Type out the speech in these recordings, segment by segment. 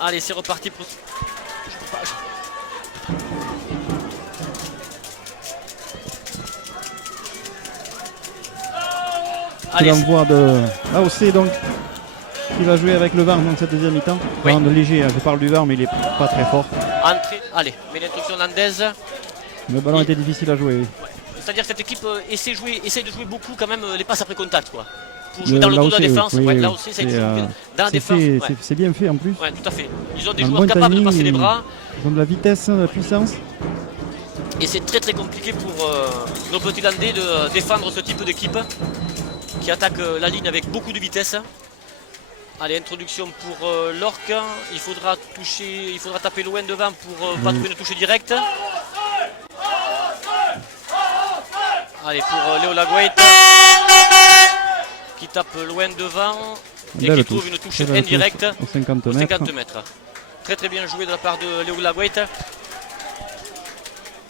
Allez, c'est reparti pour... C'est l'envoi de AOC donc qui va jouer avec le VAR dans cette deuxième mi-temps. Oui. De léger, je parle du VAR mais il est pas très fort. Entrée, allez, mais l'introduction landaise. Le ballon était difficile à jouer. Oui. Ouais. C'est-à-dire que cette équipe essaie de jouer beaucoup quand même les passes après contact quoi. Pour jouer dans le dos de la défense. Oui, ouais, oui, là aussi, ça a été dans la défense. C'est bien fait en plus. Ouais, tout à fait. Ils ont des Un joueurs bon capables de timing, passer les bras. Ils ont de la vitesse, de la puissance. Et c'est très compliqué pour nos petits Landais de défendre ce type d'équipe qui attaque la ligne avec beaucoup de vitesse. Allez, introduction pour l'Orc. Il faudra taper loin devant pour pas trouver une touche directe. Allez, pour Léo Laguait qui tape loin devant et qui trouve une touche indirecte aux 50 mètres. Très bien joué de la part de Léo Laguait.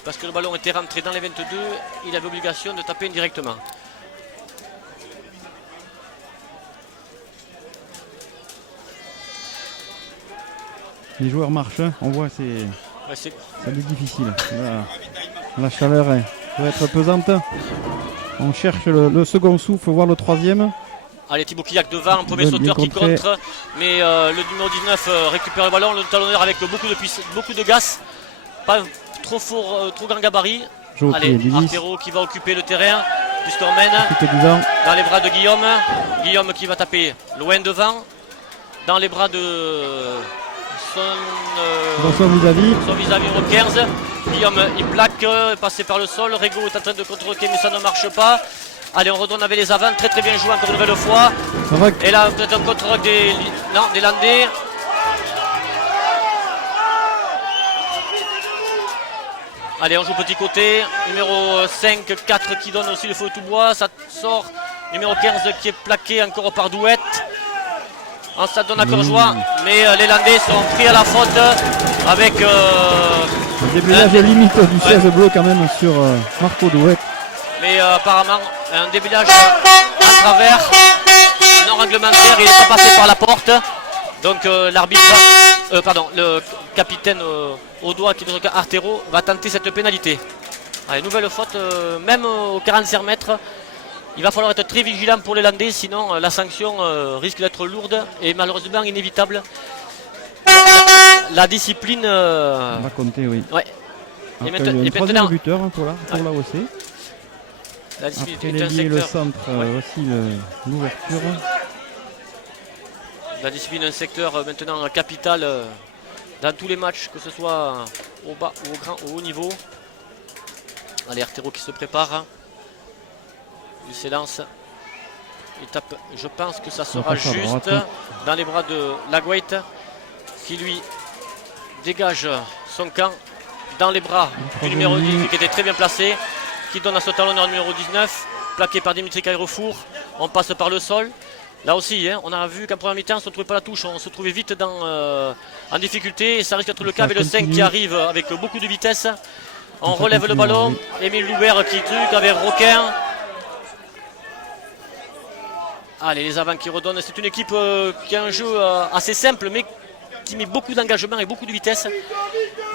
Parce que le ballon était rentré dans les 22, il avait l'obligation de taper indirectement. Les joueurs marchent, on voit c'est difficile. La chaleur peut être pesante. On cherche le second souffle, voire le troisième. Allez, Thibaut Quillac devant, un premier sauteur qui contre, mais le numéro 19 récupère le ballon, le talonneur avec beaucoup de gaz, pas trop fort, trop grand gabarit. Allez, Artero qui va occuper le terrain, puisqu'on mène dans les bras de Guillaume. Guillaume qui va taper loin devant, dans les bras de son vis-à-vis numéro 15. Guillaume il plaque, passé par le sol. Rego est en train de contre-roquer mais ça ne marche pas. Allez, on redonne avec les avants, très bien joué encore une nouvelle fois. Et là peut-être un contre-rock des Landais. Allez, on joue petit côté. Numéro 5, 4 qui donne aussi le feu tout bois. Ça sort. Numéro 15 qui est plaqué encore par Douette. Ça donne encore joie, mais les Landais sont pris à la faute avec un déblage limite du 16 bleu quand même sur Marco Douette. Mais apparemment un déblage à travers non réglementaire, il n'est pas passé par la porte. Donc l'arbitre, le capitaine au doigt qui est Artero va tenter cette pénalité. Allez, nouvelle faute, même aux 45 mètres. Il va falloir être très vigilant pour les Landais, sinon la sanction risque d'être lourde et malheureusement inévitable. La discipline va compter, oui. Ouais. Et maintenant buteur pour l'AOC. La discipline après l'ailier, le centre, aussi l'ouverture. La discipline est un secteur maintenant capital dans tous les matchs, que ce soit au bas ou au haut niveau. Allez, Artero qui se prépare. Il s'élance. Il tape. Je pense que ça sera juste dans les bras de Laguait qui lui dégage son camp dans les bras du numéro 10 qui était très bien placé, qui donne à ce talonneur numéro 19, plaqué par Dimitri Kairofour. On passe par le sol. Là aussi, on a vu qu'en première mi-temps, on ne se trouvait pas la touche, on se trouvait vite en difficulté et ça risque d'être le cas avec le 5 qui arrive avec beaucoup de vitesse. On relève le ballon. Émile Loubert qui truc avec Roquin. Allez, les avants qui redonnent. C'est une équipe qui a un jeu assez simple, mais qui met beaucoup d'engagement et beaucoup de vitesse.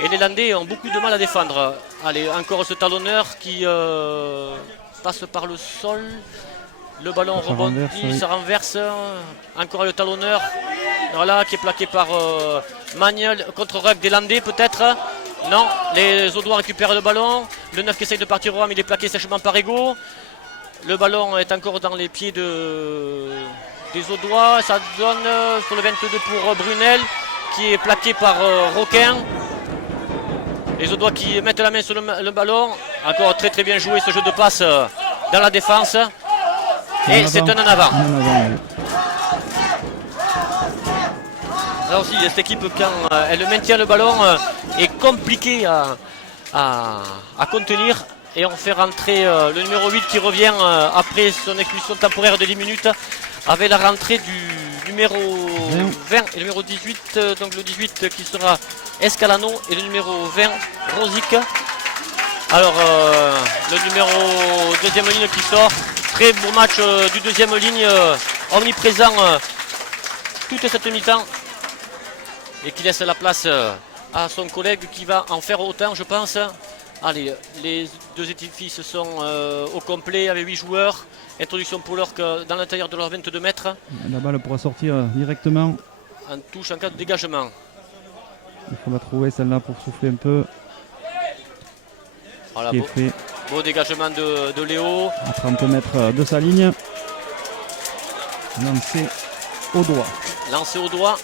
Et les Landais ont beaucoup de mal à défendre. Allez, encore ce talonneur qui passe par le sol. Le ballon rebondit, ça renverse. Encore le talonneur. Voilà, qui est plaqué par Magnol. Contre-ruck des Landais peut-être. Non, les Audois récupèrent le ballon. Le 9 qui essaye de partir au mais il est plaqué sèchement par Ego. Le ballon est encore dans les pieds des Audois. Ça donne sur le 22 pour Brunel qui est plaqué par Roquin. Les Audois qui mettent la main sur le ballon. Encore très bien joué ce jeu de passe dans la défense. Et c'est un en avant. Là aussi, cette équipe, quand elle maintient le ballon, est compliquée à contenir. Et on fait rentrer le numéro 8 qui revient après son expulsion temporaire de 10 minutes avec la rentrée du numéro 20 et le numéro 18. Donc le 18 qui sera Escalano et le numéro 20 Rosic. Alors le numéro deuxième ligne qui sort. Très beau match du deuxième ligne omniprésent toute cette mi-temps. et qui laisse la place à son collègue qui va en faire autant, je pense. Allez, les deux édifices sont au complet avec 8 joueurs. Introduction pour l'Orc dans l'intérieur de leurs 22 mètres. La balle pourra sortir directement. En touche en cas de dégagement. Il faut la trouver celle-là pour souffler un peu. Voilà, beau dégagement de Léo. À 30 mètres de sa ligne. Lancé au doigt. Lancé au doigt.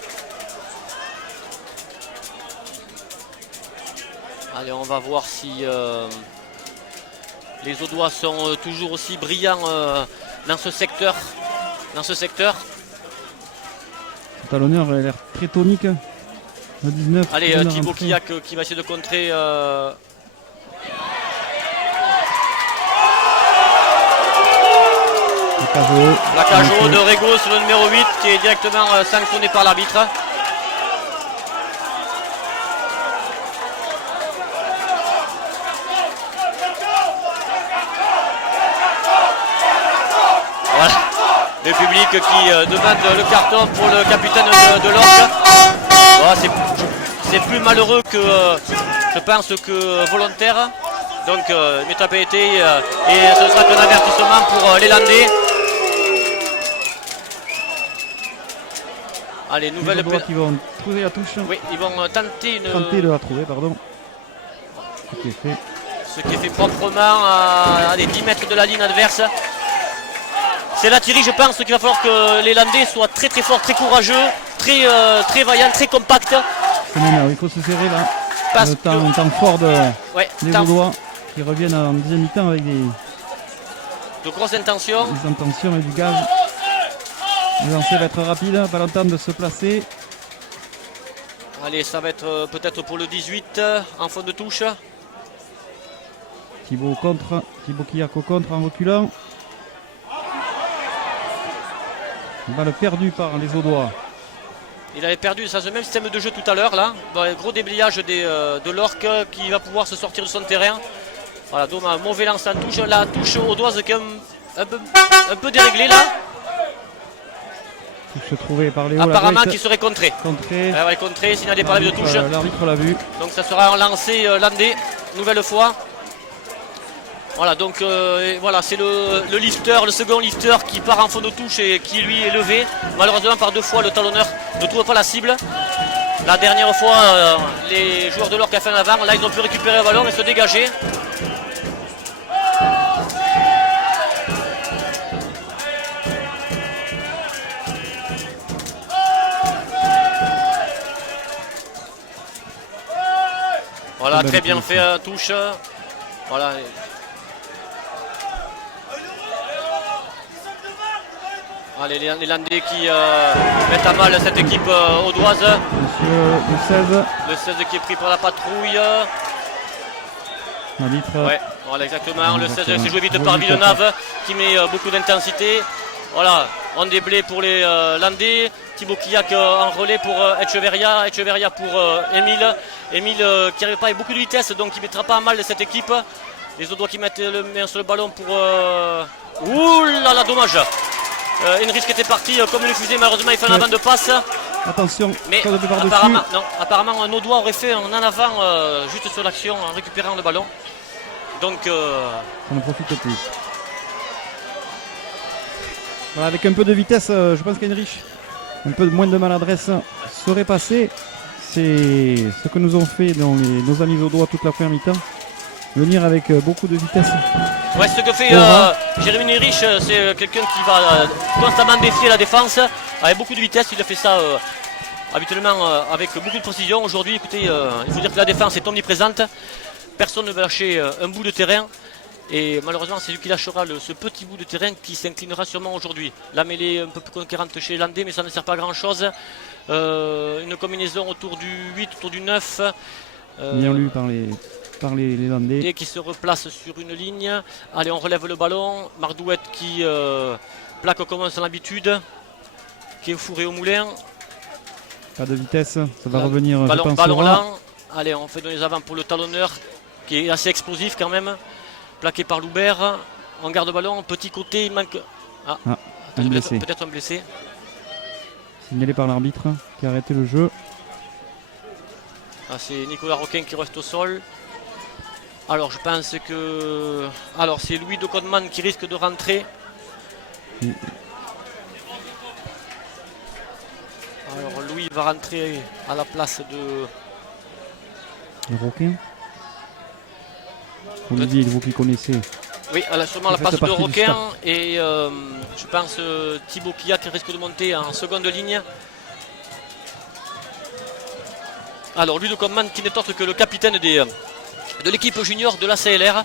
Allez, on va voir si les Audois sont toujours aussi brillants dans ce secteur. Le talonneur a l'air très tonique. Le 19. Allez, Thibaut Quillac qui va essayer de contrer. La KO de Rego sur le numéro 8 qui est directement sanctionné par l'arbitre. Voilà. Le public qui demande le carton pour le capitaine de l'Orc. Voilà, c'est plus malheureux que je pense que volontaire. Donc il met à pénalité et ce sera qu'un avertissement pour les Landais. Allez, nouvelle pénalité. Qui vont trouver la touche. Oui, ils vont tenter de la trouver, pardon. Ce qui est fait proprement à des 10 mètres de la ligne adverse. C'est là, Thierry, je pense qu'il va falloir que les Landais soient très très forts, très courageux, très vaillants, très compacts. Il faut se serrer là. Le temps fort des Audois qui reviennent en deuxième mi-temps avec de grosses intentions. Des intentions et du gaz. Le lancer va être rapide, pas longtemps de se placer. Allez, ça va être peut-être pour le 18 en fond de touche. Thibaut Quillac au contre en reculant. Balle perdue par les Audois. Il avait perdu ce même système de jeu tout à l'heure là. Gros déblayage de l'Orc qui va pouvoir se sortir de son terrain. Voilà, donc un mauvais lance en touche. La touche audoise qui est un peu déréglée là. Touche trouvée par Léo. Apparemment qui serait contré. Contré, signalé par l'arbitre de touche. L'arbitre l'a vu. Donc ça sera un lancé landais, nouvelle fois. Voilà, donc voilà, c'est le lifter, le second lifter qui part en fond de touche et qui lui est levé. Malheureusement, par 2 fois, le talonneur ne trouve pas la cible. La dernière fois, les joueurs de l'Orc ont fait en avant. Là, ils ont pu récupérer le ballon et se dégager. Voilà, très bien fait, touche. Voilà. Allez, les Landais qui mettent à mal cette équipe audoise. Le 16 qui est pris par la patrouille. Ouais, voilà exactement. Le 16 c'est joué vite par Villeneuve qui met beaucoup d'intensité. Voilà, on déblai pour les Landais. Thibaut Quillac en relais pour Echeverria. Echeverria pour Émile. Émile qui n'arrive pas avec beaucoup de vitesse, donc il ne mettra pas à mal cette équipe. Les Audois qui mettent le main sur le ballon pour... Ouh là là, dommage. Henrich qui était parti comme le fusée, malheureusement il fait un avant de passe. Attention, mais apparemment un Audois aurait fait un en avant juste sur l'action en récupérant le ballon. Donc on ne profite plus. Voilà, avec un peu de vitesse, je pense qu'Henrich, un peu moins de maladresse serait passé. C'est ce que nous ont fait nos amis Audois toute la première mi-temps. Venir avec beaucoup de vitesse. Ouais, ce que fait Jérémy Henrich, c'est quelqu'un qui va constamment défier la défense avec beaucoup de vitesse. Il a fait ça habituellement avec beaucoup de précision. Aujourd'hui, écoutez, il faut dire que la défense est omniprésente. Personne ne va lâcher un bout de terrain. Et malheureusement, c'est lui qui lâchera ce petit bout de terrain qui s'inclinera sûrement aujourd'hui. La mêlée un peu plus conquérante chez les Landais, mais ça ne sert pas à grand chose. Une combinaison autour du 8, autour du 9. Bien lu par les Landais. Et qui se replace sur une ligne. Allez, on relève le ballon. Mardouette qui plaque comme on son habitude. Qui est fourré au moulin. Pas de vitesse, ça va revenir. Ballon lent. Allez, on fait donner les avants pour le talonneur qui est assez explosif quand même. Plaqué par Loubert. On garde le ballon. Petit côté, il manque. Peut-être un blessé. Signalé par l'arbitre qui a arrêté le jeu. c'est Nicolas Roquin qui reste au sol. Alors je pense que... Alors c'est Louis de Codeman qui risque de rentrer. Alors Louis va rentrer à la place de... Roquin. Olivier, vous qui connaissez. Oui, sûrement à la place de Roquin. Et je pense Thibaut Quillat qui risque de monter en seconde ligne. Alors Louis de Codeman qui n'est autre que le capitaine de l'équipe junior de la CLR.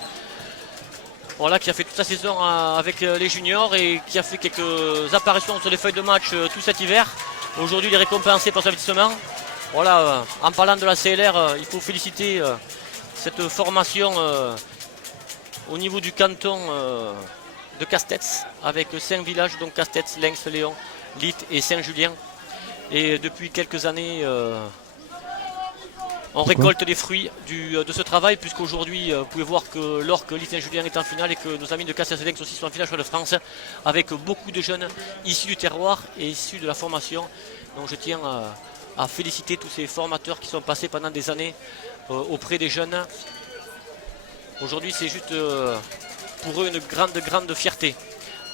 Voilà, qui a fait toute sa saison avec les juniors et qui a fait quelques apparitions sur les feuilles de match tout cet hiver. Aujourd'hui, il est récompensé pour son investissement. Voilà, en parlant de la CLR, il faut féliciter cette formation au niveau du canton de Castets, avec 5 villages, donc Castets, Lens, Léon, Litte et Saint-Julien. Et depuis quelques années, on récolte les fruits de ce travail, puisqu'aujourd'hui, vous pouvez voir que l'Orque Litte Saint-Julien est en finale et que nos amis de Castets aussi sont en finale de France, avec beaucoup de jeunes issus du terroir et issus de la formation. Donc je tiens à féliciter tous ces formateurs qui sont passés pendant des années auprès des jeunes. Aujourd'hui, c'est juste pour eux une grande fierté.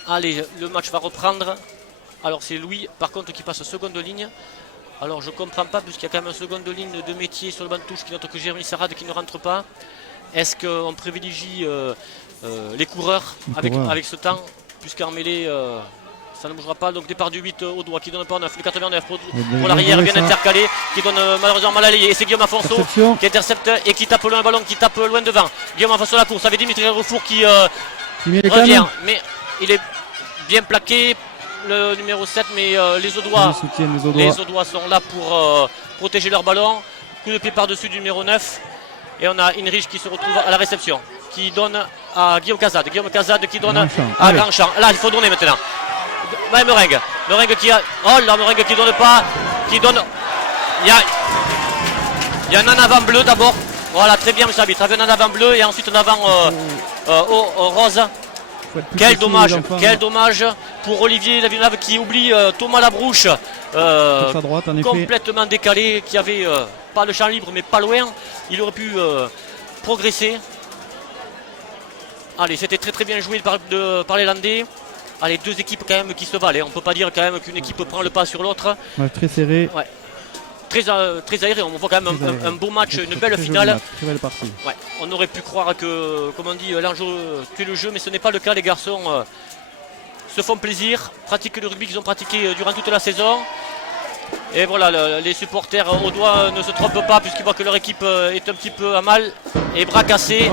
Allez, le match va reprendre. Alors c'est Louis, par contre, qui passe seconde ligne. Alors je ne comprends pas, puisqu'il y a quand même une seconde ligne de métier sur le banc de touche qui n'est autre que Jérémy Sarade qui ne rentre pas. Est-ce qu'on privilégie les coureurs avec ce temps, puisqu'en mêlée, ça ne bougera pas. Donc départ du 8 au doigt qui donne pas 9, le 89 pour l'arrière, bien intercalé, qui donne malheureusement mal à l'ailier. Et c'est Guillaume Afonso qui intercepte et qui tape loin un ballon, qui tape loin devant. Guillaume Afonso la course, avec Dimitri Refour qui revient, mais il est bien plaqué. Le numéro 7, mais les Audois sont là pour protéger leur ballon. Coup de pied par-dessus du numéro 9. Et on a Inrich qui se retrouve à la réception, qui donne à Guillaume Cazade. Guillaume Cazade qui donne à Grandchamp. Là, il faut donner maintenant. Ouais, Meringue. Meringue qui a... Oh là, Meringue qui donne pas. Qui donne... Il y a un en avant bleu d'abord. Voilà, très bien, monsieur l'arbitre. Un en avant bleu et ensuite un avant au rose. Quel dommage pour Olivier Lavinave qui oublie Thomas Labrouche, droite, complètement décalé, qui avait pas le champ libre mais pas loin. Il aurait pu progresser. Allez, c'était très bien joué par les Landais. Allez, deux équipes quand même qui se valent. On ne peut pas dire quand même qu'une équipe prend le pas sur l'autre. Ouais, très serré. Ouais. Très aéré, on voit quand même un beau match, une belle finale. Très belle partie. Ouais. On aurait pu croire que, comme on dit, l'enjeu tue le jeu, mais ce n'est pas le cas. Les garçons se font plaisir, pratiquent le rugby qu'ils ont pratiqué durant toute la saison. Et voilà, les supporters audois ne se trompent pas puisqu'ils voient que leur équipe est un petit peu à mal et bras cassés.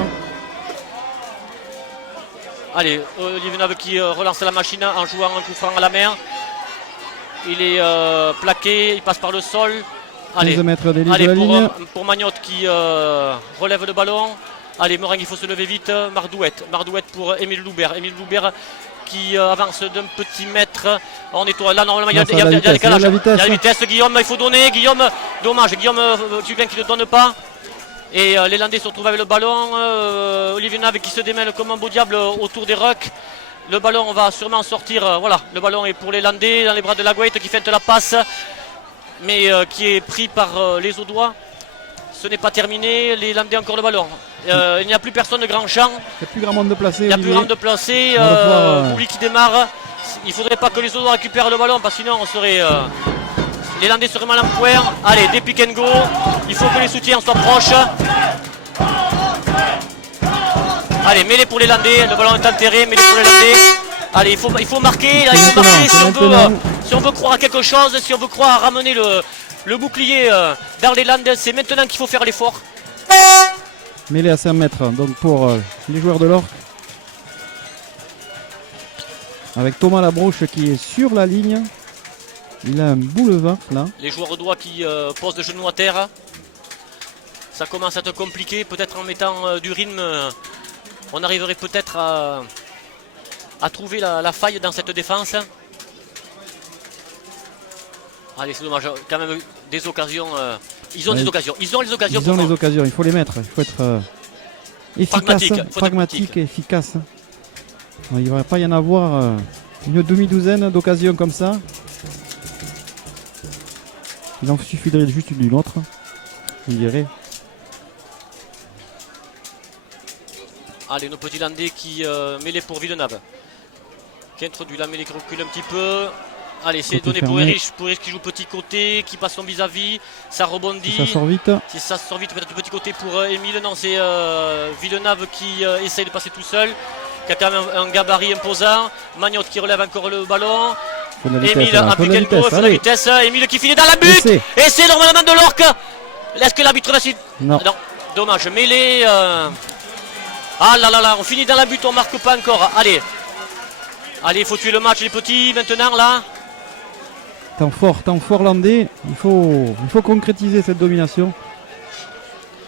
Allez, Olivier Nave qui relance la machine en jouant un coup franc à la main. Il est plaqué, il passe par le sol. Allez, pour Magnotte qui relève le ballon. Allez, Meringue, il faut se lever vite. Mardouette pour Émile Loubert. Émile Loubert qui avance d'un petit mètre. On est là, normalement, il y a décalage. Il y a la vitesse. Guillaume, il faut donner. Guillaume, dommage. Guillaume Tubin qui ne donne pas. Et les Landais se retrouvent avec le ballon. Olivier Nave qui se démêle comme un beau diable autour des rucks. Le ballon va sûrement sortir. Voilà, le ballon est pour les Landais dans les bras de Laguette qui feinte la passe. Mais qui est pris par les Audois. Ce n'est pas terminé, les Landais ont encore le ballon. Il n'y a plus personne de grand champ. Il n'y a plus grand monde de placé. Il n'y a plus grand monde de placé. Bouli qui démarre. Il ne faudrait pas que les Audois récupèrent le ballon parce que sinon on serait. Les Landais seraient mal en point. Allez, des pick and go. Il faut que les soutiens soient proches. Allez, mêlée pour les Landais. Le ballon est enterré, mêlée pour les Landais. Allez, il faut marquer. Il faut marquer si on veut croire à quelque chose, si on veut croire à ramener le bouclier dans les Landes, c'est maintenant qu'il faut faire l'effort. Mêlée à 5 mètres, donc pour les joueurs de l'Orque. Avec Thomas Labrouche qui est sur la ligne. Il a un boulevard là. Les joueurs audois qui posent le genou à terre. Ça commence à être compliqué. Peut-être en mettant du rythme, on arriverait peut-être à trouver la faille dans cette défense. Allez, c'est dommage, quand même des occasions. Ils ont les occasions. Ils ont les occasions. Il faut les mettre. Il faut être pragmatique et efficace. Il ne va pas y en avoir une demi-douzaine d'occasions comme ça. Il en suffirait juste d'une autre. il dirait. Allez, nos petits Landais qui mêlée pour Villeneuve. Qui introduit la mêlée, qui recule un petit peu. Allez, c'est donné pour Erich qui joue petit côté, qui passe son vis-à-vis. Ça rebondit. Si ça sort vite. Si ça sort vite, peut-être le petit côté pour Émile. Non, c'est Villeneuve qui essaye de passer tout seul. Qui a quand même un gabarit imposant. Magnotte qui relève encore le ballon. Émile applique le coup, il faut la vitesse. Émile qui finit dans la but. Et c'est normalement de l'Orque. Est-ce que l'arbitre va suivre? Non. Dommage. Mêlée. Ah là là là, on finit dans la but, on marque pas encore. Allez. Allez, il faut tuer le match, les petits, maintenant, là. Temps fort landais. Il faut concrétiser cette domination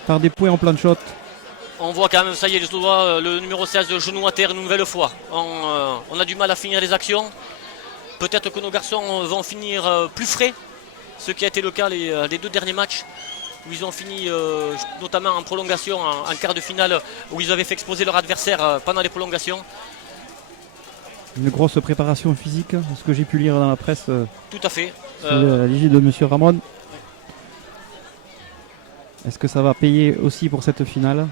par des points en plan de shot. On voit quand même, ça y est, le numéro 16 de genou à terre une nouvelle fois. On a du mal à finir les actions. Peut-être que nos garçons vont finir plus frais, ce qui a été le cas les 2 derniers matchs, où ils ont fini notamment en prolongation, en quart de finale, où ils avaient fait exploser leur adversaire pendant les prolongations. Une grosse préparation physique, ce que j'ai pu lire dans la presse. Tout à fait. La l'égide de Monsieur Ramon. Est-ce que ça va payer aussi pour cette finale?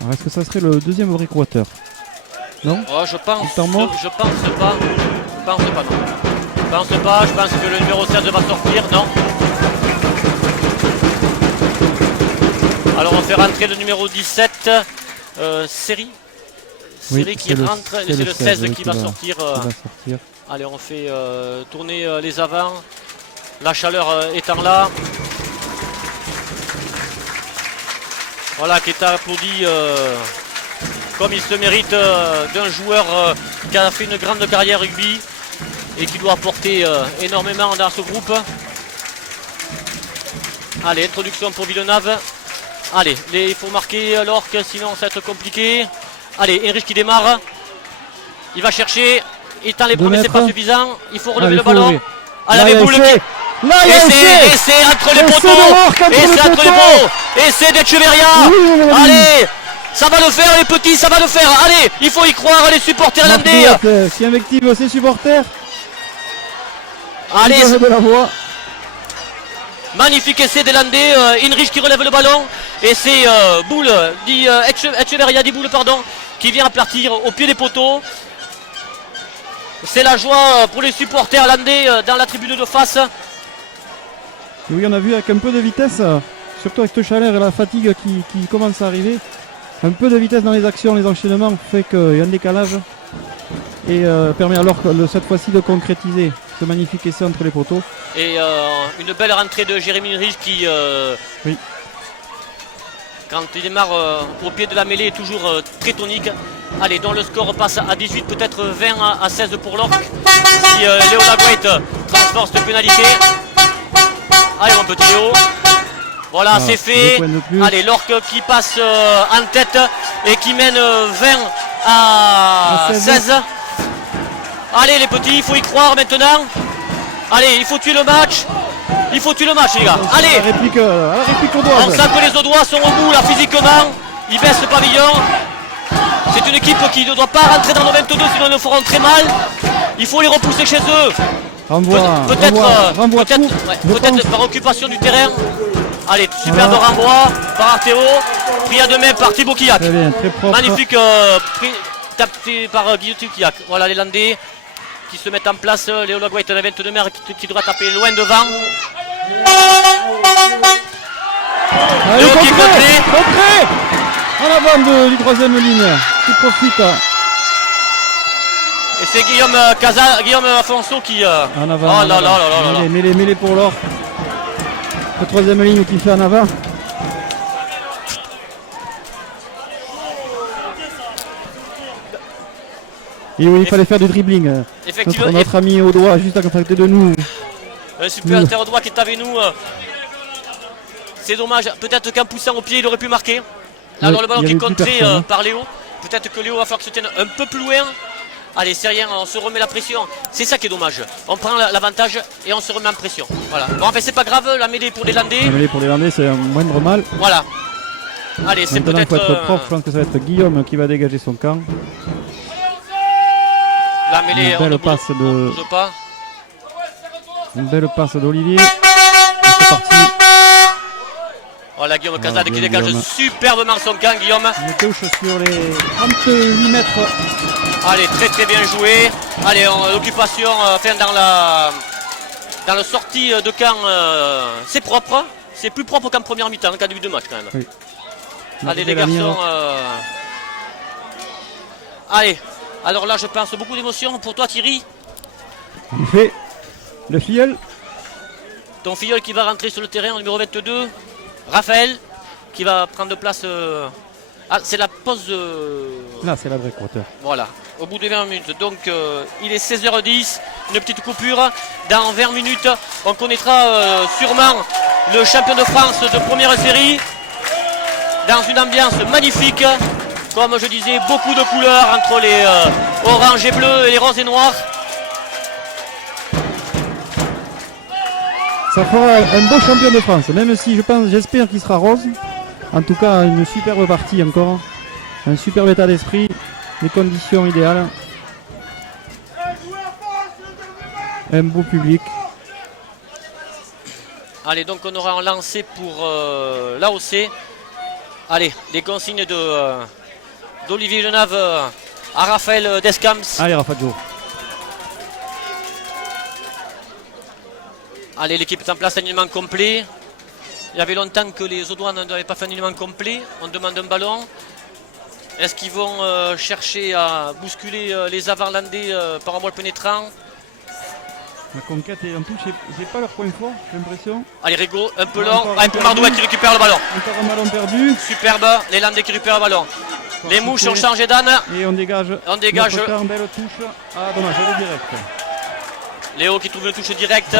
Alors est-ce que ça serait le deuxième breakwater? Non? Oh, je pense pas. Non. Je pense que le numéro 16 va sortir. Non. Alors on fait rentrer le numéro 17. Série. Série qui rentre. C'est le 16 qui va sortir. Allez, on fait tourner les avants. La chaleur étant là. Voilà, qui est applaudi comme il se mérite d'un joueur qui a fait une grande carrière rugby et qui doit apporter énormément dans ce groupe. Allez, introduction pour Villeneuve. Allez, il faut marquer l'Orque, sinon ça va être compliqué. Allez, Erich qui démarre. Il va chercher. Il tend les bras, mais c'est pas suffisant. Il faut relever le ballon. Allez, boule qui... Et c'est entre les poteaux. Et c'est entre les poteaux. Et c'est d'Echeverria. Allez, ça va le faire les petits, ça va le faire. Allez, il faut y croire les supporters landais. Qui invective ses supporters. Allez, de la voix. Magnifique essai des Landais. Inrich qui relève le ballon. Et c'est Boule, dit Echeverria, dit Boule, pardon, qui vient aplatir au pied des poteaux. C'est la joie pour les supporters landais dans la tribune de face. Oui, on a vu avec un peu de vitesse, surtout avec cette chaleur et la fatigue qui commence à arriver. Un peu de vitesse dans les actions, les enchaînements fait qu'il y a un décalage et permet alors cette fois-ci de concrétiser ce magnifique essai entre les poteaux. Et une belle rentrée de Jérémy Inrich qui, oui, quand il démarre au pied de la mêlée, est toujours très tonique. Allez, dont le score passe à 18, peut-être 20 à 16 pour l'Orque. Si Léo Laguette transforme cette pénalité. Allez, mon petit Léo. Voilà, c'est fait. Allez, l'Orque qui passe en tête et qui mène 20 à 16. Allez, les petits, il faut y croire maintenant. Allez, il faut tuer le match. Il faut tuer le match, les gars. Allez, à la réplique au doigt. On sent que les Audois sont au bout là physiquement. Ils baissent le pavillon. C'est une équipe qui ne doit pas rentrer dans nos 22, sinon ils le feront très mal. Il faut les repousser chez eux. Peut-être par occupation du terrain. Allez, superbe renvoi par Arthéo. Pris à deux mains par Thibaut Kiak. Magnifique capté par Guillaume Kiak. Voilà les Landais qui se mettent en place. Léo Laguette, la 22 mètres qui devrait taper loin devant. Allez, contré en avant du troisième ligne qui profite. Et c'est Guillaume Afonso qui... En avant. Oh là là là là. Mêlé pour l'or. La troisième ligne qui fait en avant. Et oui, il fallait faire du dribbling. Effectivement. Notre ami au doigt juste à côté de nous. Un supporter au doigt qui est avec nous. C'est dommage. Peut-être qu'en poussant au pied, il aurait pu marquer. Là, dans le ballon qui est contré par Léo. Peut-être que Léo va falloir que se tienne un peu plus loin. Allez, c'est rien, on se remet la pression. C'est ça qui est dommage. On prend l'avantage et on se remet en pression. Voilà. Bon, en fait, c'est pas grave, la mêlée pour les Landais. La mêlée pour les Landais, c'est un moindre mal. Voilà. Allez, c'est Maintenant, il peut-être... faut être propre. Je pense que ça va être Guillaume qui va dégager son camp. La mêlée, Une belle passe de... Une belle passe d'Olivier. C'est parti. Voilà Guillaume Casade qui dégage superbement son camp, Guillaume. Il touche sur les 38 mètres. Allez, très bien joué. Allez, l'occupation dans la sortie de camp, c'est propre. C'est plus propre qu'en première mi-temps, qu'en début de match quand même. Oui. Allez les garçons. Allez, alors là je pense beaucoup d'émotions pour toi Thierry. En effet, le filleul. Ton filleul qui va rentrer sur le terrain au numéro 22. Raphaël qui va prendre place. Ah, c'est la pause. Là, c'est la vraie quarter. Voilà, au bout de 20 minutes. Donc, il est 16h10, une petite coupure. Dans 20 minutes, on connaîtra sûrement le champion de France de première série. Dans une ambiance magnifique. Comme je disais, beaucoup de couleurs entre les orange et bleu et les roses et noirs. Ça fera un beau champion de France, même si j'espère qu'il sera rose. En tout cas, une superbe partie encore. Un superbe état d'esprit. Des conditions idéales. Un beau public. Allez, donc on aura un lancé pour l'AOC. Allez, les consignes d'Olivier Lenave à Raphaël Descamps. Allez, Rafa Joe. Allez, l'équipe est en place, alignement complet. Il y avait longtemps que les Audois n'avaient pas fait un alignement complet. On demande un ballon. Est-ce qu'ils vont chercher à bousculer les Avarlandais par un voile pénétrant? La conquête est en touche, j'ai pas leur point fort, j'ai l'impression. Allez, Rigaud, un peu long. Un peu Mardouet qui récupère le ballon. Encore un ballon perdu. Superbe, les Landais qui récupèrent le ballon. Les mouches ont changé d'âne. Et on dégage. On dégage. Camp, belle touche. Ah, dommage, elle est directe. Léo qui trouve une touche directe.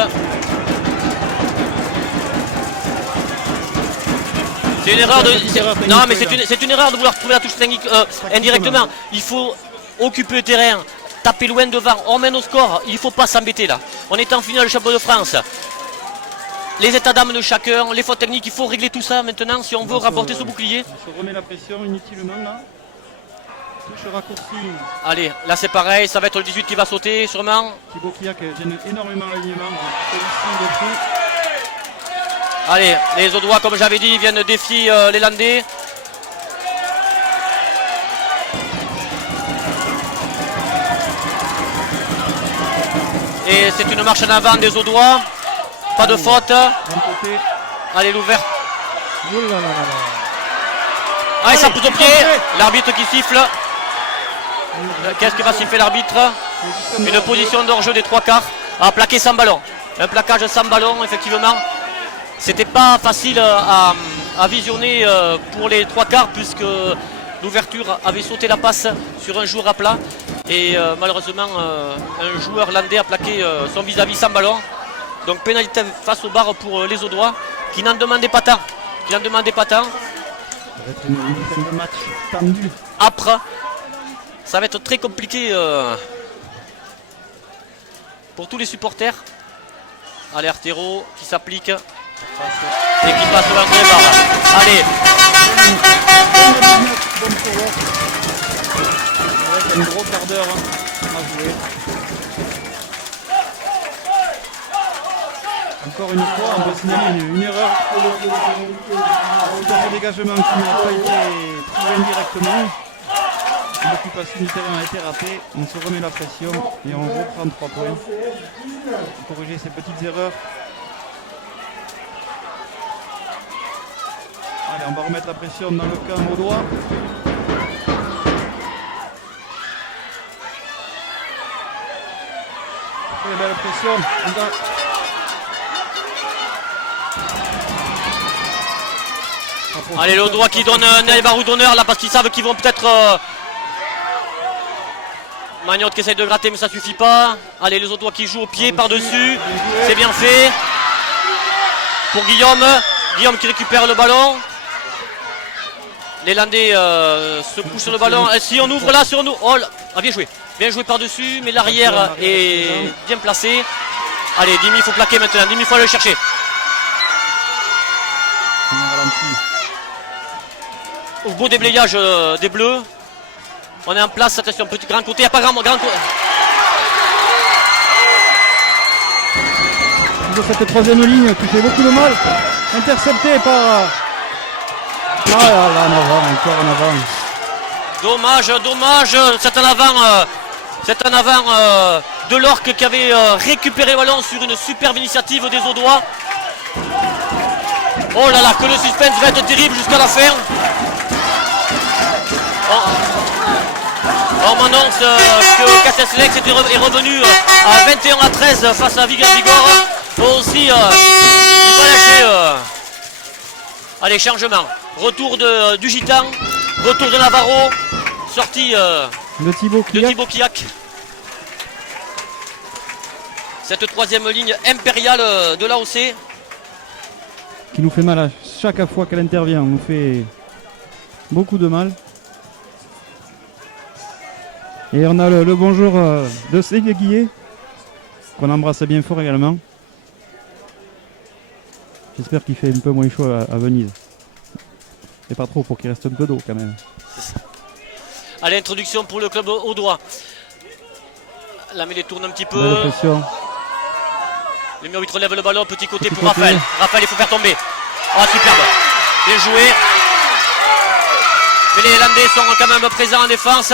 C'est une erreur de. Non, mais c'est une erreur de vouloir trouver la touche technique indirectement. Il faut occuper le terrain, taper loin devant. On mène au score. Il ne faut pas s'embêter là. On est en finale du championnat de France. Les états d'âme de chacun, les fautes techniques, il faut régler tout ça maintenant si on veut rapporter ce bouclier. On se remet la pression inutilement là. Touche raccourcie. Allez, là c'est pareil, ça va être le 18 qui va sauter sûrement. Thibaut Kiak gêne énormément l'alignement. Celui-ci de fou. Allez, les Audois, comme j'avais dit, viennent défier les Landais. Et c'est une marche en avant des Audois. Pas de faute. Allez, l'ouvert. Allez, ça pousse au pied. L'arbitre qui siffle. Qu'est-ce que va siffler l'arbitre? Une position d'hors-jeu des trois quarts. À plaquer sans ballon. Un plaquage sans ballon, effectivement. C'était pas facile à visionner pour les trois quarts puisque l'ouverture avait sauté la passe sur un joueur à plat et malheureusement un joueur landais a plaqué son vis-à-vis sans ballon. Donc pénalité face aux barres pour les Audois qui n'en demandaient pas tant. Ça va être une fin de match tendue. Âpre. Ça va être très compliqué pour tous les supporters. Allez, Artero qui s'applique. Et qui passe au l'entrée barre. Allez. Avec un gros quart d'heure à jouer. Encore une fois, on peut signaler une erreur sur le dégagement qui n'a pas été trouvé indirectement. L'occupation du terrain a été ratée. On se remet la pression et on reprend 3 points. Pour corriger ces petites erreurs. Allez, on va remettre la pression dans le camp audois. Très belle pression. Allez, le droit qui donne un barreau d'honneur là parce qu'ils savent qu'ils vont peut-être. Magnotte qui essaye de gratter mais ça suffit pas. Allez, les Audois qui jouent au pied par-dessus. C'est bien fait. Pour Guillaume. Guillaume qui récupère le ballon. Les Landais se couchent sur le ballon. Si on ouvre là sur nous. Oh là. Ah, bien joué. Bien joué par-dessus. Mais l'arrière est bien placé. Allez, Dimi, il faut plaquer maintenant. Dimi, il faut aller le chercher. au beau déblayage des Bleus. On est en place, attention, petit grand côté, il n'y a pas grand côté. Cette troisième ligne qui fait beaucoup de mal, interceptée par... Ah là, en avant, encore en avant. Dommage, c'est en avant de l'Orque qui avait récupéré le ballon sur une superbe initiative des Audois. Oh là là, que le suspense va être terrible jusqu'à la fin. On m'annonce que Castellex est revenu à 21-13 face à Vigor. Aussi, il va lâcher. Allez, changement. Retour du Gitan, retour de Navarro, sortie de Thibaut Kiak. Cette troisième ligne impériale de l'AOC. Qui nous fait mal à chaque fois qu'elle intervient, on nous fait beaucoup de mal. Et on a le bonjour de Céline Guillet, qu'on embrasse bien fort également. J'espère qu'il fait un peu moins chaud à Venise. Et pas trop pour qu'il reste un peu d'eau quand même. Allez, introduction pour le club audois. La mêlée tourne un petit peu. Belle pression. Le numéro 8 relève le ballon, petit côté pour Raphaël. Raphaël, il faut faire tomber. Oh, superbe. Bien joué. Mais les Landais sont quand même présents en défense.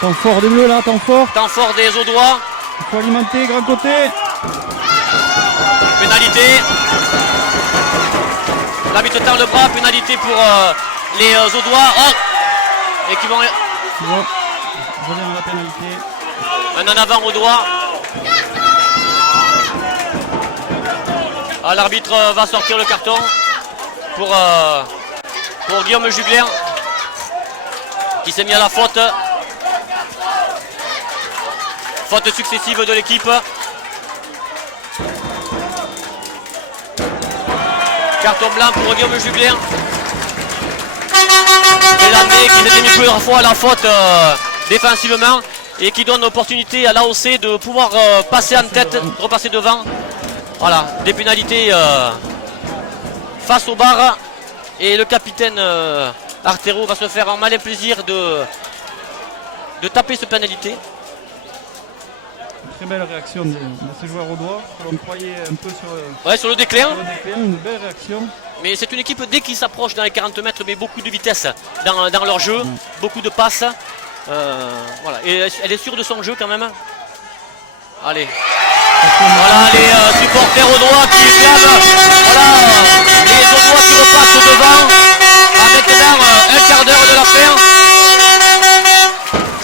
Temps fort des Bleus là, temps fort. Temps fort des Audois. Il faut alimenter, grand côté. Pénalité. L'arbitre tend le bras, pénalité pour les Audois. Oh. Et qui vont... Bon, je reviens à la pénalité. Un en avant Audois. Ah, l'arbitre va sortir le carton pour Guillaume Jugler qui s'est mis à la faute. Faute successive de l'équipe. Carton blanc pour Guillaume Jugler. Et Landais qui s'était mis plusieurs fois à la faute défensivement et qui donne l'opportunité à l'AOC de pouvoir passer en tête, repasser devant. Voilà, des pénalités face au bar. Et le capitaine Artero va se faire un malin plaisir de taper cette pénalité. Très belle réaction de ces joueurs audois, que l'on croyait un peu sur le déclin. Une belle réaction. Mais c'est une équipe, dès qu'ils s'approchent dans les 40 mètres, mais beaucoup de vitesse dans leur jeu, beaucoup de passes. Voilà. Et elle est sûre de son jeu quand même. Allez. Voilà les supporters audois qui clament. Voilà les audois qui repassent devant. À maintenant un quart d'heure de l'affaire.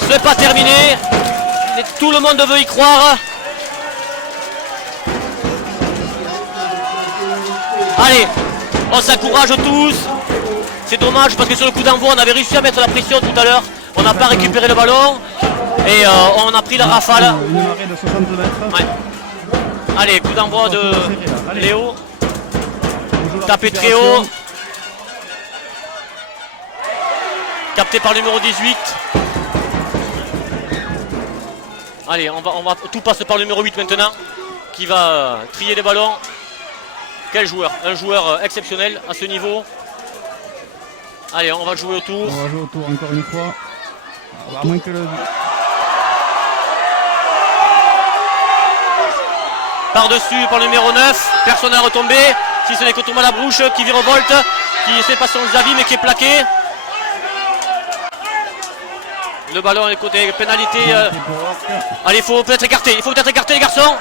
Ce n'est pas terminé. Et tout le monde veut y croire. Allez, on s'encourage tous. C'est dommage parce que sur le coup d'envoi on avait réussi à mettre la pression tout à l'heure. On n'a pas récupéré le ballon. Et on a pris la rafale. Une marée de 60 mètres. Ouais. Allez, coup d'envoi de Léo. Tapé très haut. Capté par le numéro 18. Allez, tout passe par le numéro 8 maintenant. Qui va trier les ballons. Quel joueur? Un joueur exceptionnel à ce niveau. Allez, on va jouer au tour. On va jouer au tour encore une fois. À moins que le... Par-dessus par le numéro 9, personne n'a retombé, si ce n'est que Thomas Labrouche qui virevolte, qui essaie de passer son Xavi mais qui est plaqué. Le ballon est côté pénalité. Allez, il faut peut-être écarter les garçons.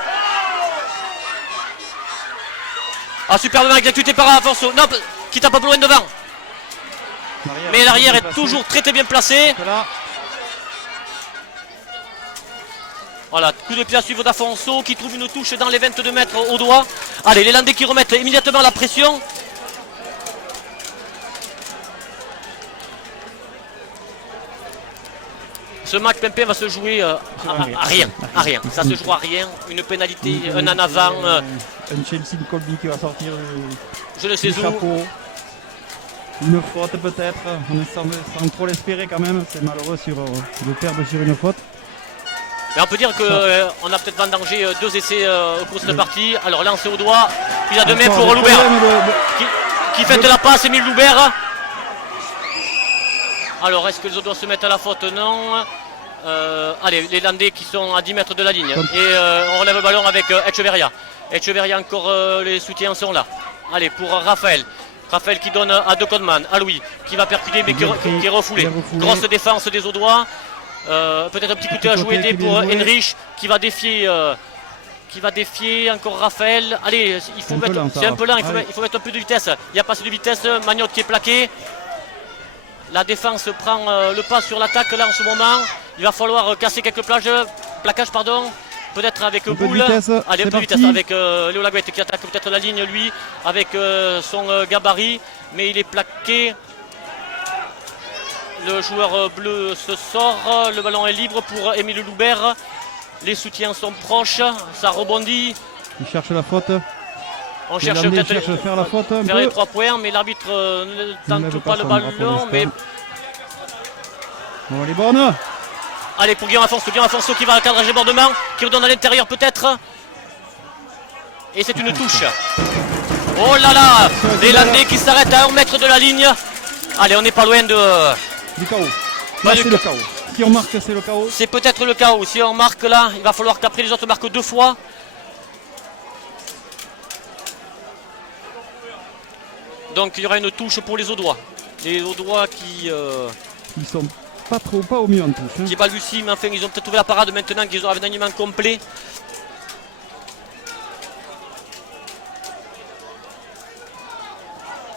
Ah, superbement exécuté par Afonso. Non, qui tape un peu loin devant. Mais l'arrière est toujours très bien placé. Voilà, coup de pied à suivre d'Afonso qui trouve une touche dans les 22 mètres au doigt. Allez, les Landais qui remettent immédiatement la pression. Ce match Pimpin va se jouer à rien. Ça se joue à rien. Une pénalité, un en avant. Un Chelsea Colby qui va sortir je ne sais où. Chapeau. Une faute peut-être. On est sans trop l'espérer quand même. C'est malheureux de perdre sur une faute. Mais on peut dire qu'on a peut-être vendangé 2 essais au cours de cette partie. Alors lancé au doigt, puis à 2 mètres pour Loubert qui fait de la passe, Émile Loubert. Alors, est-ce que les autres doivent se mettre à la faute? Non. Allez, les Landais qui sont à 10 mètres de la ligne. Et on relève le ballon avec Echeverria. Echeverria, encore les soutiens sont là. Allez, pour Raphaël. Raphaël qui donne à De Codman, à Louis, qui va percuter mais qui est refoulé. Grosse défense des Audois. Peut-être un petit coup de à jouer pour Henrich qui va défier. Encore Raphaël. Allez, il faut mettre. C'est un peu lent, il faut mettre un peu de vitesse. Il n'y a pas assez de vitesse. Magnotte qui est plaqué. La défense prend le pas sur l'attaque là en ce moment. Il va falloir casser quelques plaquages. Peut-être avec Boule. Allez, un peu de vitesse avec Léo Laguette qui attaque peut-être la ligne lui avec son gabarit. Mais il est plaqué. Le joueur bleu se sort. Le ballon est libre pour Émile Loubert. Les soutiens sont proches. Ça rebondit. Il cherche la faute. On cherche peut-être faire la faute. Faire les 3 points, mais l'arbitre ne tente pas le ballon. Mais... Bon, les bornes. Allez, pour Guillaume Afonso qui va à cadrage débordement, qui redonne à l'intérieur peut-être. Et c'est une touche. Oh là là, les Landais qui s'arrêtent à 1 mètre de la ligne. Allez, on n'est pas loin du chaos. C'est le chaos. Si on marque, c'est le chaos. C'est peut-être le chaos. Si on marque là, il va falloir qu'après les autres marquent 2 fois. Donc il y aura une touche pour les Audois. Les Audois qui... Ils sont pas au mieux en touche. Qui balbutient, mais enfin ils ont peut-être trouvé la parade maintenant qu'ils ont un alignement complet.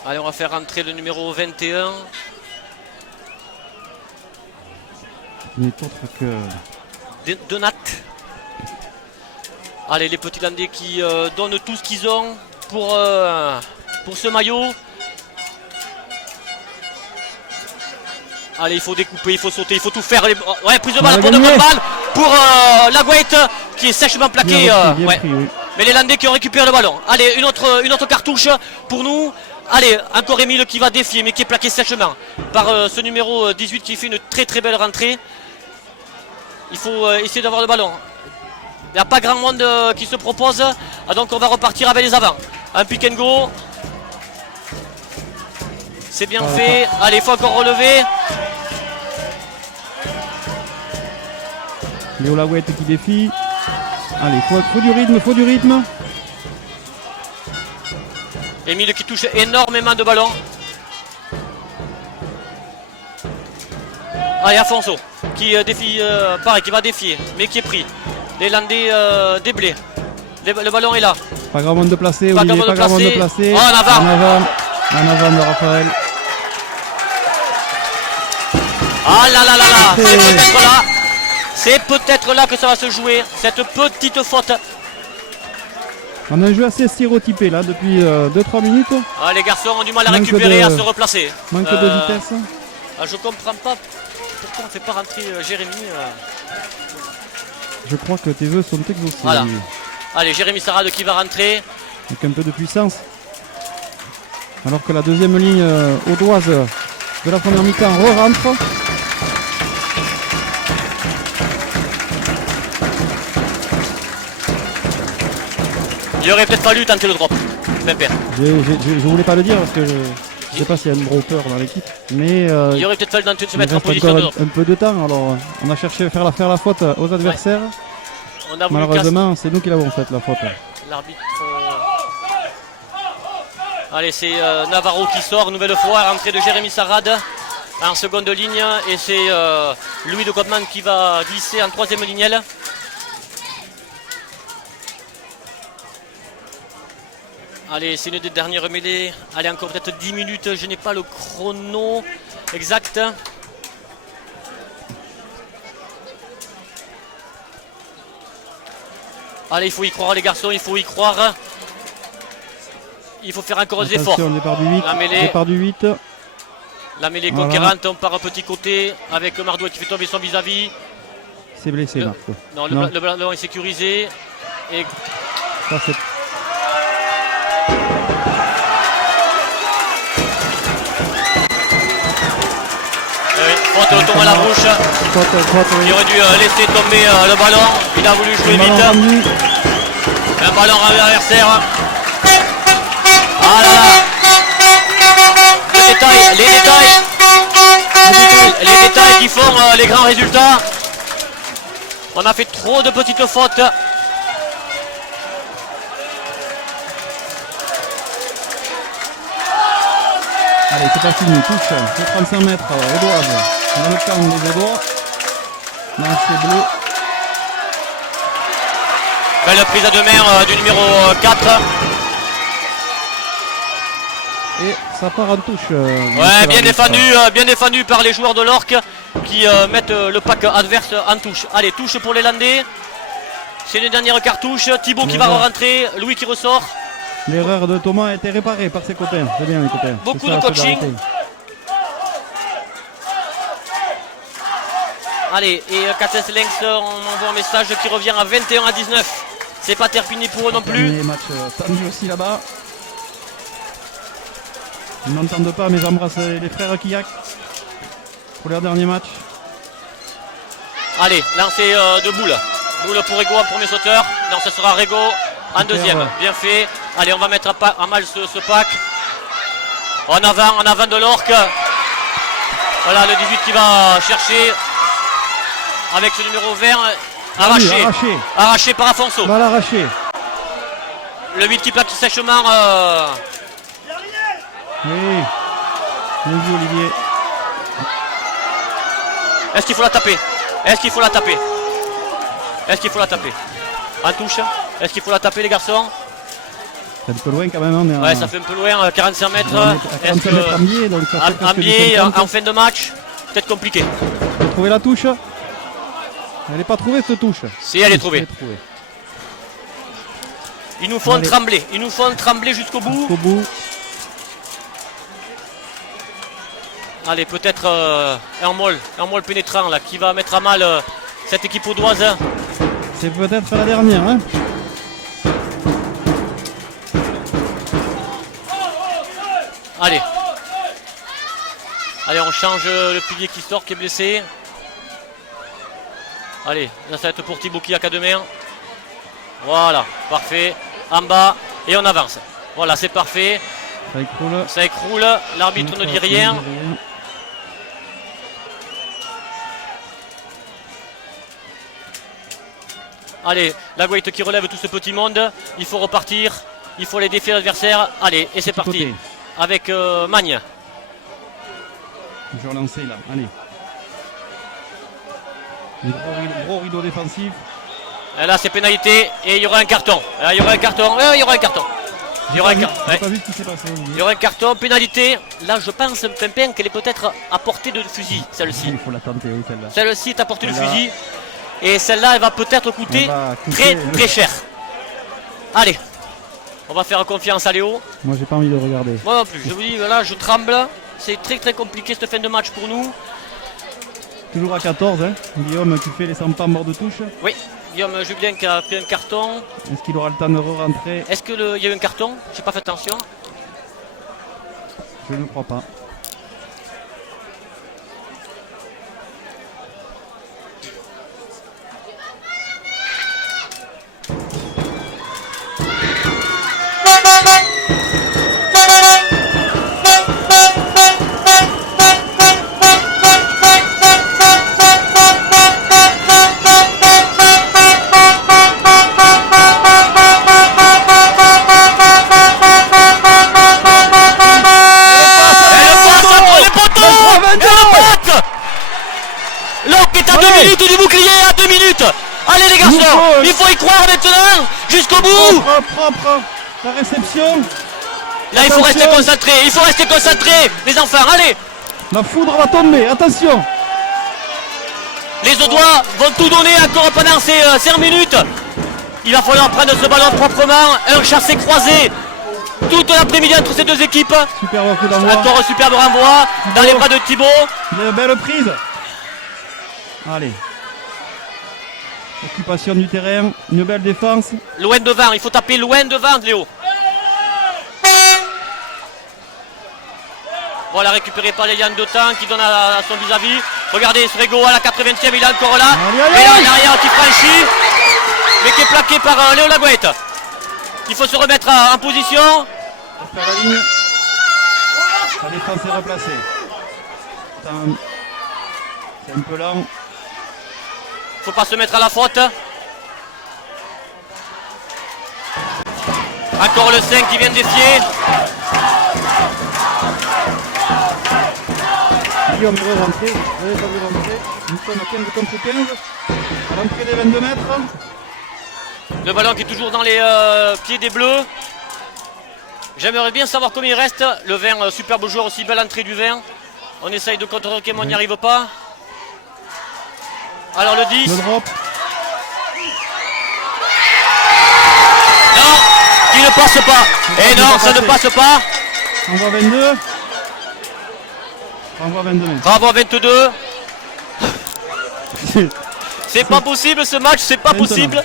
Allez, on va faire rentrer le numéro 21. N'est autre que... Donat. Allez, les petits Landais qui donnent tout ce qu'ils ont pour ce maillot. Allez, il faut découper, il faut sauter, il faut tout faire. Ouais, prise de balle pour De Codman pour Laguette qui est sèchement plaqué. Pris, oui. Mais les Landais qui ont récupéré le ballon. Allez, une autre cartouche pour nous. Allez, encore Émile qui va défier mais qui est plaqué sèchement par ce numéro 18 qui fait une très très belle rentrée. Il faut essayer d'avoir le ballon. Il n'y a pas grand monde qui se propose. Donc on va repartir avec les avants. Un pick and go. C'est bien fait. Allez, il faut encore relever. Léo Laguette qui défie. Allez, faut du rythme, Émile qui touche énormément de ballons. Allez, Afonso qui défie, pareil, qui va défier, mais qui est pris. Les Landais déblés. Le ballon est là. Pas grand monde de placer, pas grand monde de placer. Oh, en avant de Raphaël. Ah là là là là, c'est peut-être là. C'est peut-être là que ça va se jouer, cette petite faute. On a un jeu assez stéréotypé là depuis 2-3 minutes. Ah, les garçons ont du mal à récupérer, à se replacer. Manque de vitesse. Je comprends pas pourquoi on ne fait pas rentrer Jérémy. Je crois que tes vœux sont exaucés. Voilà. Allez, Jérémy Sarade qui va rentrer. Avec un peu de puissance. Alors que la deuxième ligne audoise de la première mi-temps re-rentre. Il aurait peut-être fallu tenter le drop. Je voulais pas le dire parce que je ne sais pas s'il y a un dropper dans l'équipe. Mais il aurait peut-être fallu tenter de se mettre en position de drop. Un peu de temps. Alors on a cherché à faire la faute aux adversaires. On a malheureusement, c'est nous qui l'avons faite la faute. L'arbitre. Allez, c'est Navarro qui sort nouvelle fois. Rentrée de Jérémy Sarade en seconde ligne. Et c'est Louis De Codman qui va glisser en troisième lignelle. Allez, c'est une des dernières mêlées. Allez, encore peut-être 10 minutes. Je n'ai pas le chrono exact. Allez, il faut y croire les garçons, il faut y croire. Il faut faire encore des efforts. Départ du 8. La mêlée. Départ du 8. La mêlée conquérante, on part un petit côté avec Mardouet qui fait tomber son vis-à-vis. C'est blessé, Marco. Non, le ballon est sécurisé. Et... Ça, c'est... Faute au tombe à la bouche. Il aurait dû laisser tomber le ballon. Il a voulu jouer vite. Un ballon adversaire. Ah là là. Les détails. les grands résultats. On a fait trop de petites fautes. Allez, c'est pas fini. Touche de 35 mètres. Audoise. Dans le camp des Audois. Lancer bleu. Belle prise à deux mains du numéro 4. Et ça part en touche. Ouais, bien défendu par les joueurs de l'Orque qui mettent le pack adverse en touche. Allez, touche pour les Landais. C'est une dernière cartouche. Thibaut qui va rentrer, Louis qui ressort. L'erreur de Thomas a été réparée par ses copains. C'est bien les copains. Beaucoup de coaching. Allez, et Cassens Lynx, on envoie un message qui revient à 21-19. C'est pas terminé pour eux non plus. Match tendu aussi là-bas. Ils n'entendent pas, mais j'embrasse les frères Kiyak pour leur dernier match. Allez, lancer de boule. Boule pour Rego en premier sauteur. Non, ce sera Rego en deuxième. Bien fait. Allez, on va mettre à mal ce pack. En avant de l'Orque. Voilà, le 18 qui va chercher avec ce numéro vert. Arraché par Afonso. Va l'arracher. Le 8 qui plaque sèchement. Oui. Bien vu, Olivier. Est-ce qu'il faut la taper? En touche. Est-ce qu'il faut la taper, les garçons? C'est un peu loin quand même. Ouais, ça fait un peu loin, 45 mètres. Est-ce que en biais, en fin de match, peut-être compliqué. Vous avez trouvé la touche? Elle n'est pas trouvée cette touche. Si, elle est trouvée. Ils nous font trembler. Jusqu'au bout. Allez, peut-être un molle pénétrant là, qui va mettre à mal cette équipe audoise. C'est peut-être la dernière. Hein. Allez, on change le pilier qui sort, qui est blessé. Allez, là ça va être pour Thibaut qui a qu'à deux mains. Voilà, parfait. En bas, et on avance. Voilà, c'est parfait. Ça écroule. L'arbitre ne dit rien. Allez, la Guaite qui relève tout ce petit monde. Il faut repartir. Il faut les défier l'adversaire. Allez, et c'est parti. Côté. Avec Magne. Je vais relancer là. Allez. Gros rideau défensif. Et là, c'est pénalité. Et il y aura un carton. Il y aura un carton. Il y aura un carton, pénalité. Là, je pense, Pimpin, qu'elle est peut-être à portée de fusil, celle-ci. Il faut la tenter, oui, celle-là. Celle-ci est à portée de fusil. Et celle-là, elle va peut-être coûter très cher. Allez, on va faire confiance à Léo. Moi, j'ai pas envie de regarder. Moi non plus. Je vous dis, là, je tremble. C'est très compliqué cette fin de match pour nous. Toujours à 14, hein. Guillaume qui fait les 100 pas morts de touche. Oui. Guillaume Julien qui a pris un carton. Est-ce qu'il aura le temps de re-rentrer? Est-ce qu'il y a eu un carton? J'ai pas fait attention. Je ne crois pas. Du bouclier à 2 minutes. Allez les garçons, il faut y croire maintenant jusqu'au bout. Propre. La réception. Là il faut rester concentré, les enfants, allez. La foudre va tomber, attention. Les Audois vont tout donner encore pendant ces 5 minutes. Il va falloir prendre ce ballon proprement, un chassé croisé toute l'après-midi entre ces deux équipes. Superbe coup d'envoi. Encore un superbe renvoi dans les bras de Thibaut. Une belle prise. Allez. Occupation du terrain, une belle défense. Loin devant, il faut taper loin devant, Léo. Voilà, récupéré par Léliane Dotan qui donne à son vis-à-vis. Regardez, Srego à la 80e, il est encore là. Et là, derrière qui franchit, mais qui est plaqué par Léo Lagouette. Il faut se remettre en position. Faire la ligne. La défense est replacée. C'est un peu lent. Faut pas se mettre à la faute. Encore le 5 qui vient de défier. Guillaume veut rentrer. Vous n'avez pas vu rentrer. Nous sommes à 15 contre 15. À l'entrée des 22 mètres. Le ballon qui est toujours dans les pieds des Bleus. J'aimerais bien savoir combien il reste. Le 20, superbe joueur aussi, belle entrée du 20. On essaye de contre-roquer, mais on n'y arrive pas. Alors le 10. Le drop. Non, il ne passe pas. Et non, ça ne passe pas. On voit 22. On voit 22 mètres. Bravo 22. C'est pas possible ce match, c'est pas possible.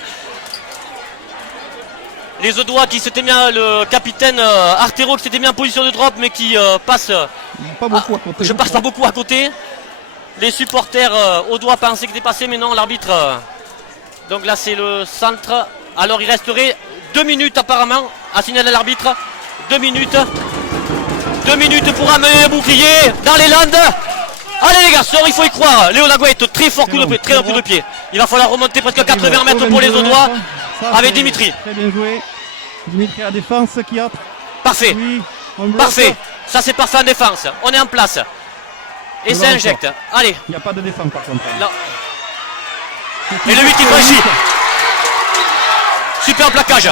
Les Audois qui s'étaient mis, le capitaine Artero qui s'était mis en position de drop mais qui passe. Pas beaucoup à côté. Je passe pas beaucoup à côté. Les supporters Audois pensaient que c'était passé, mais non, l'arbitre. Donc là c'est le centre. Alors il resterait 2 minutes apparemment à signaler à l'arbitre. 2 minutes. 2 minutes pour amener le bouclier dans les Landes. Allez les garçons, il faut y croire. Léo Lagouette, très fort coup de pied, très bon coup de pied. Il va falloir remonter presque 80 mètres pour les Audois avec Dimitri. Très bien joué. Dimitri à la défense qui a. Parfait. Oui, parfait. Ça c'est parfait en défense. On est en place. Et ça injecte. Allez. Il n'y a pas de défense par contre. Là. Et le 8 qui franchit. Super plaquage.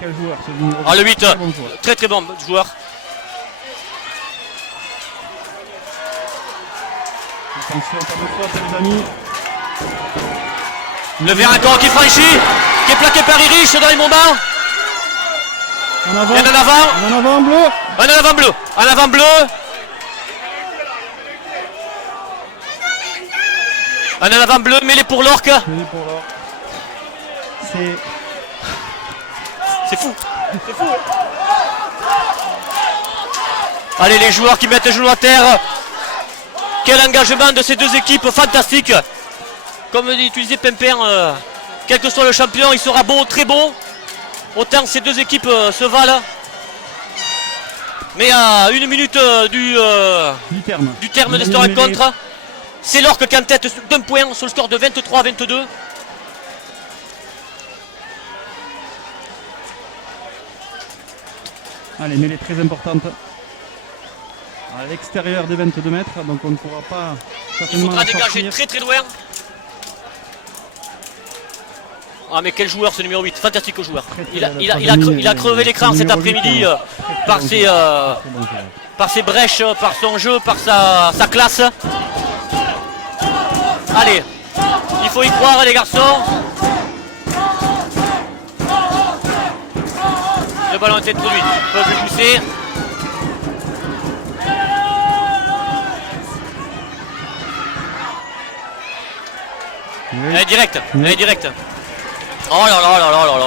Quel joueur ce numéro? Ah le 8, très bon joueur. Attention, pas de faute les amis. Le vert encore qui franchit, qui est plaqué par Irish dans les moments. En avant. Et en avant. En avant bleu. En avant bleu. En avant bleu. En avant bleu, mêlé pour l'Orque. C'est fou. C'est fou. Allez les joueurs qui mettent les genoux à terre. Quel engagement de ces deux équipes fantastique. Comme tu disais Pimpin, quel que soit le champion, il sera beau, très beau. Autant ces deux équipes se valent. Mais à 1 minute du terme de cette rencontre, c'est l'Orque qui en tête d'un point sur le score de 23-22. Allez, mêlée très importante. À l'extérieur des 22 mètres, donc on ne pourra pas. Il faudra dégager très très loin. Ah mais quel joueur ce numéro 8, fantastique joueur. Il a crevé l'écran cet après-midi par ses brèches, par son jeu, par sa classe. Allez, il faut y croire les garçons. Le ballon est introduit, ils peuvent le pousser. Elle est directe, elle est directe. Oh là là là là là là.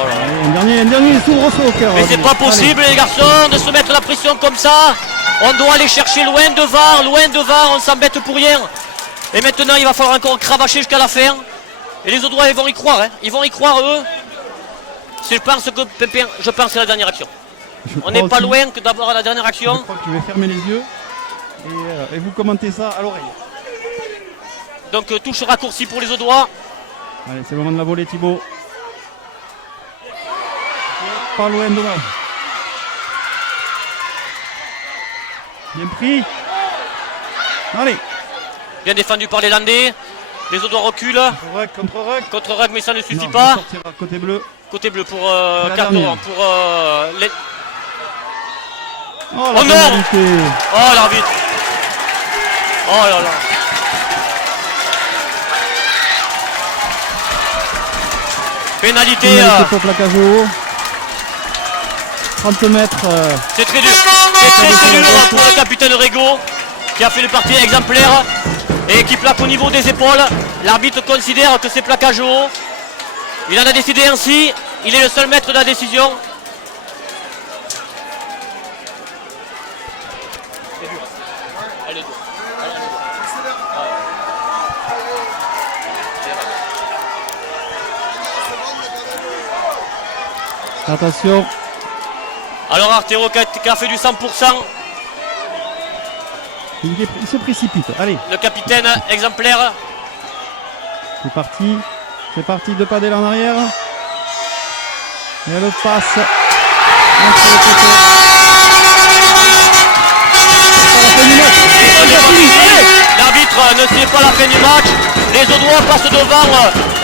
Un dernier soubresaut au cœur. Mais c'est pas possible les garçons de se mettre la pression comme ça. On doit aller chercher loin devant, on s'embête pour rien. Et maintenant il va falloir encore cravacher jusqu'à la fin. Et les Audois ils vont y croire, hein. Ils vont y croire eux. Je pense que Pépin, je pense que c'est la dernière action. On n'est pas loin que d'avoir la dernière action. Je crois que tu vais fermer les yeux et vous commentez ça à l'oreille. Donc touche raccourci pour les Audois. Allez, c'est le moment de la volée Thibaut. Pas loin devant. Bien pris. Allez. Bien défendu par les Landais. Les Audois reculent. Contre-rug, mais ça ne suffit pas. Côté bleu. Côté bleu pour Carteron. Pour les... Oh non. Oh l'arbitre. Oh là là. Pénalité. Pour plaquage au haut. 30 mètres. C'est très dur. C'est très dur pour le capitaine Rego qui a fait une partie exemplaire et qui plaque au niveau des épaules. L'arbitre considère que c'est plaquage au haut. Il en a décidé ainsi. Il est le seul maître de la décision. C'est dur. Elle est dure. Attention. Alors Artero qui a fait du 100%. Il se précipite. Allez. Le capitaine exemplaire. C'est parti. C'est parti de Padel en arrière. Et elle passe. Entre les côtés. L'arbitre ne sait pas la fin du match. Les Audois passent devant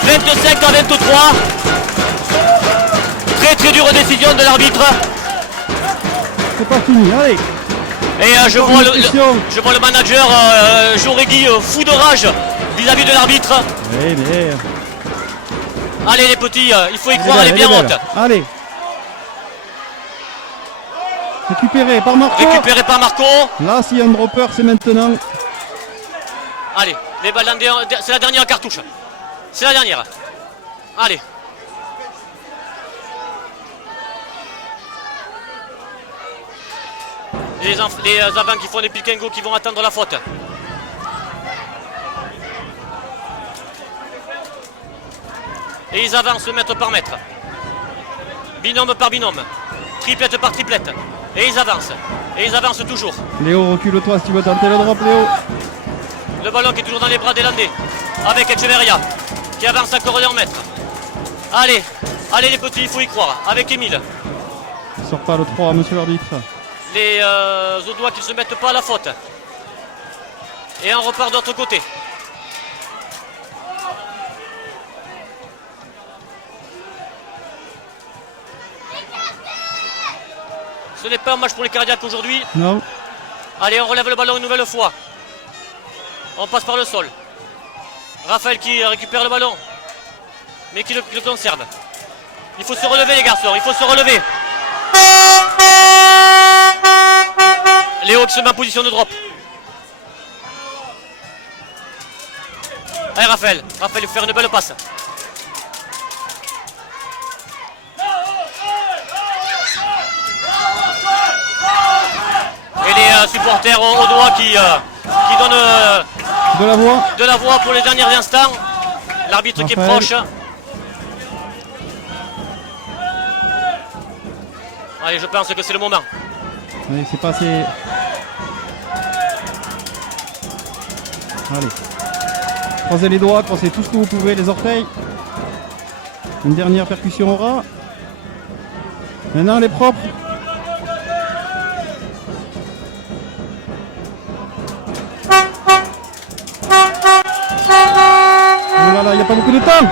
25 à 23. Très dure décision de l'arbitre. C'est pas fini, allez. Et je vois le manager Jauregui fou de rage vis-à-vis de l'arbitre. Oui, mais... Allez les petits, il faut y croire, elle est bien haute. Allez. Récupéré par Marco. Là, s'il y a un dropper, c'est maintenant. Allez, les balles c'est la dernière cartouche. C'est la dernière. Allez. Les avants qui font des piquengos qui vont attendre la faute. Et ils avancent mètre par mètre. Binôme par binôme. Triplette par triplette. Et ils avancent. Et ils avancent toujours. Léo, recule-toi si tu veux tenter le drop, Léo. Le ballon qui est toujours dans les bras des Landais. Avec Echeverria qui avance encore d'un mètre. Allez, allez les petits, il faut y croire. Avec Émile. Il sort pas le 3, monsieur l'arbitre. Les Audois qui ne se mettent pas à la faute. Et on repart de l'autre côté. Ce n'est pas un match pour les cardiaques aujourd'hui. Non. Allez, on relève le ballon une nouvelle fois. On passe par le sol. Raphaël qui récupère le ballon. Mais qui le conserve. Il faut se relever les garçons, il faut se relever. Léo qui se met en position de drop. Allez Raphaël, il faut faire une belle passe. Et les supporters audois qui donnent de la voix pour les derniers instants. L'arbitre qui est proche. Allez, je pense que c'est le moment. Allez, c'est passé. Allez. Croisez les doigts, croisez tout ce que vous pouvez, les orteils. Une dernière percussion aura. Maintenant, elle est propre. Oh là là, il n'y a pas beaucoup de temps.